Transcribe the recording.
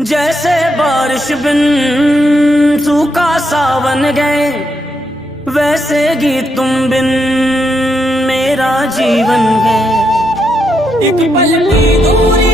जैसे बारिश बिन सूखा सावन गए, वैसे गीत तुम बिन मेरा जीवन है। एक पल की दूरी